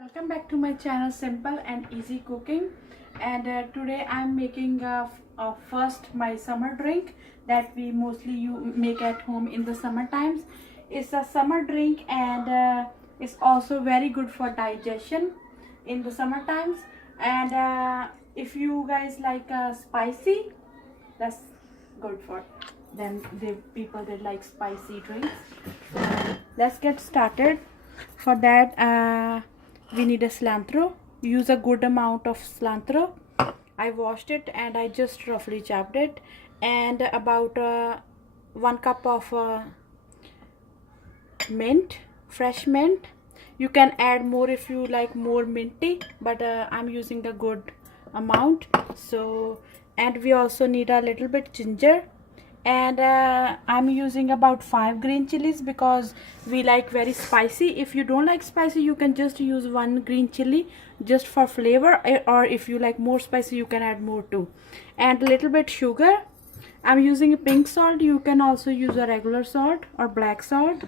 Welcome back to my channel Simple and Easy Cooking, and today I'm making first my summer drink that we mostly make at home in the summer times. It's a summer drink, and it's also very good for digestion in the summer times. And if you guys like spicy, that's good for them. The people that like spicy drinks. Let's get started. For that we need a cilantro. Use a good amount of cilantro. I washed it and I just roughly chopped it, and about 1 cup of mint, fresh mint. You can add more if you like more minty, but I'm using a good amount. So, and we also need a little bit ginger, and I'm using about 5 green chilies because we like very spicy. If you don't like spicy, you can just use 1 green chili just for flavor, or if you like more spicy, you can add more too. And a little bit sugar. I'm using a pink salt. You can also use a regular salt or black salt.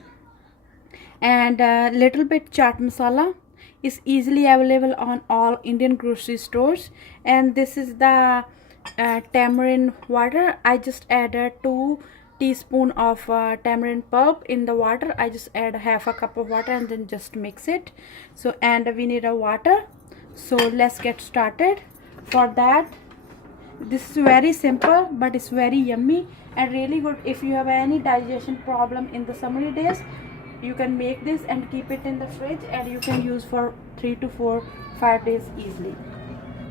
And a little bit chaat masala is easily available on all Indian grocery stores. And this is the tamarind water. I just added 2 teaspoon of tamarind pulp in the water. I just add half a cup of water and then just mix it. So, and we need a water. So let's get started. For that, this is very simple, but it's very yummy and really good. If you have any digestion problem in the summery days, you can make this and keep it in the fridge, and you can use for 3 to 4 5 days easily.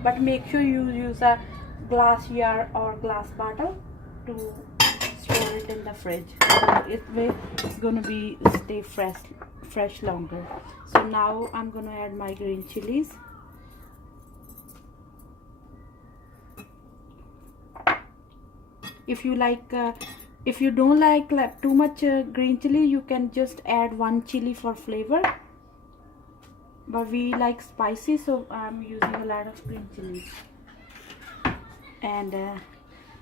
But make sure you use a glass jar or glass bottle to store it in the fridge. It's gonna be stay fresh longer. So now I'm gonna add my green chilies. If you like if you don't like too much green chili, you can just add 1 chili for flavor, but we like spicy, so I'm using a lot of green chilies. And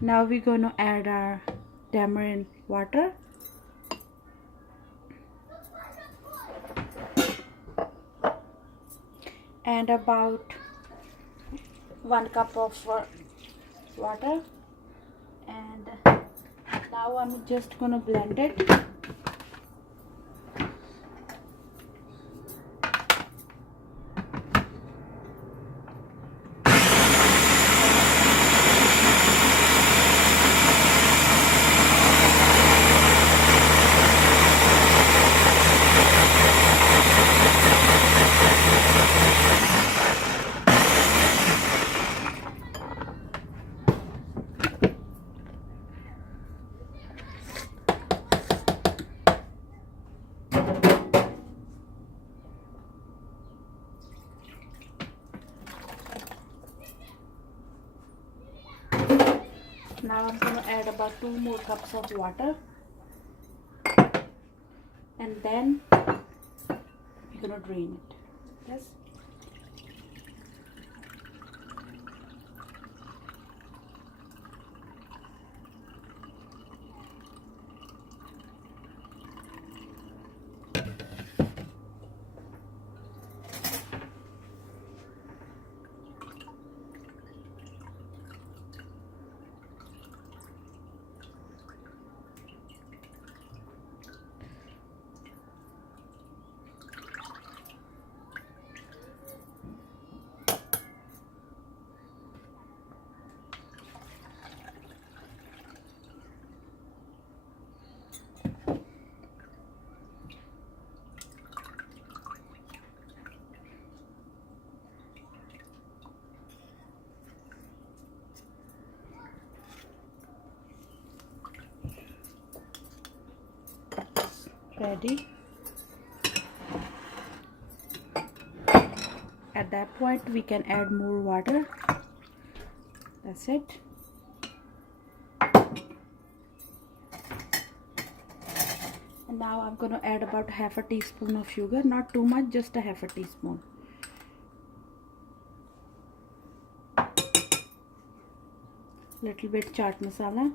now we're going to add our tamarind water. And about 1 cup of water. And now I'm just gonna blend it. Now I'm going to add about 2 more cups of water, and then we're going to drain it. Yes. Ready. At that point we can add more water. That's it. And now I'm going to add about half a teaspoon of sugar. Not too much, just a half a teaspoon. Little bit chaat masala.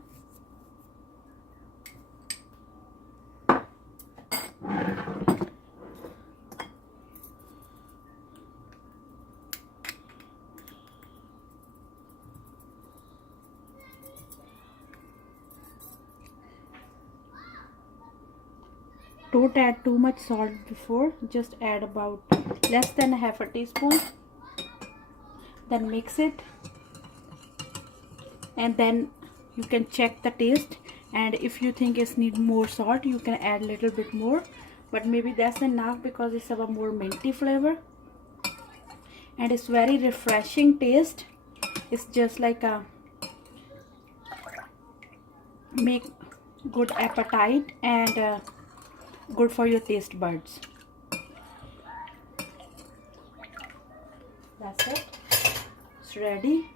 Don't add too much salt before, just add about less than half a teaspoon. Then mix it, and then you can check the taste, and if you think it needs more salt you can add a little bit more, but maybe that's enough because it's have a more minty flavor and it's very refreshing taste. It's just like a make good appetite and good for your taste buds. That's it, it's ready.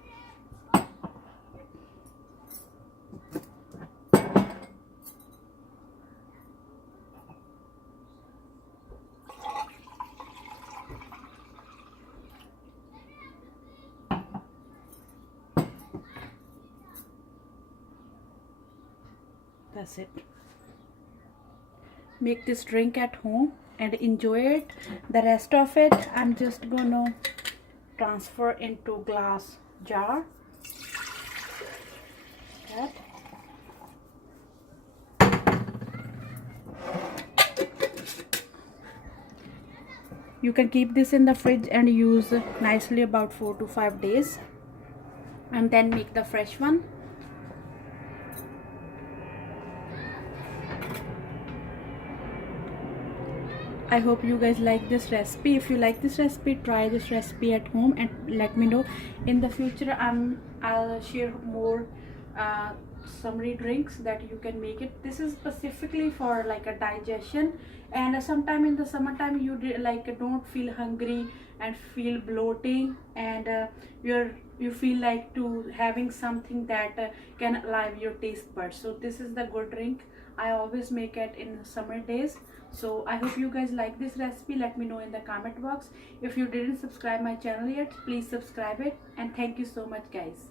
That's it. Make this drink at home and enjoy it. The rest of it I'm just gonna transfer into glass jar. That. You can keep this in the fridge and use nicely about 4 to 5 days, and then make the fresh one. I hope you guys like this recipe. If you like this recipe, try this recipe at home and let me know. In the future I'll share more summery drinks that you can make it. This is specifically for like a digestion, and sometime in the summertime you don't feel hungry and feel bloating, and you feel like to having something that can alive your taste buds. So this is the good drink. I always make it in summer days. So I hope you guys like this recipe. Let me know in the comment box. If you didn't subscribe my channel yet, please subscribe it, and thank you so much guys.